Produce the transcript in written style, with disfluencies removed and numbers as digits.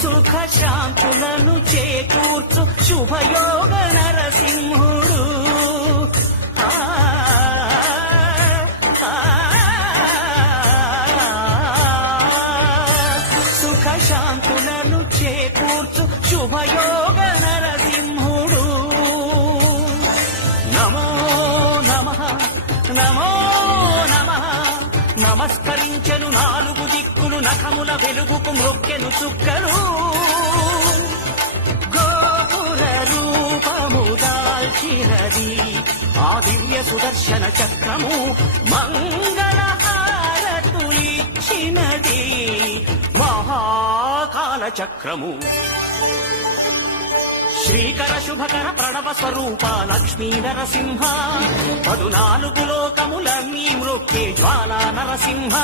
సుఖ శాంతులను చేకూర్చు శుభయోగ నరసింహుడు. సుఖ శాంతులను చేకూర్చు శుభయోగ నరసింహుడు. నమో నమః నమో నమః. నమస్కరించెను నాలుగు దిక్కులు, నఖముల వెలుగుకు మ్రొక్కెను చుక్కలు. గోపుర రూపము దాల్చినది ఆ దివ్య సుదర్శన చక్రము, మంగళ హారతులిచ్చినది మహాకాల చక్రము. శ్రీకర శుభకర ప్రణవ స్వరూప లక్ష్మీ నరసింహ, 14 లోకములన్నీ మ్రొక్కే జ్వాలా నరసింహ.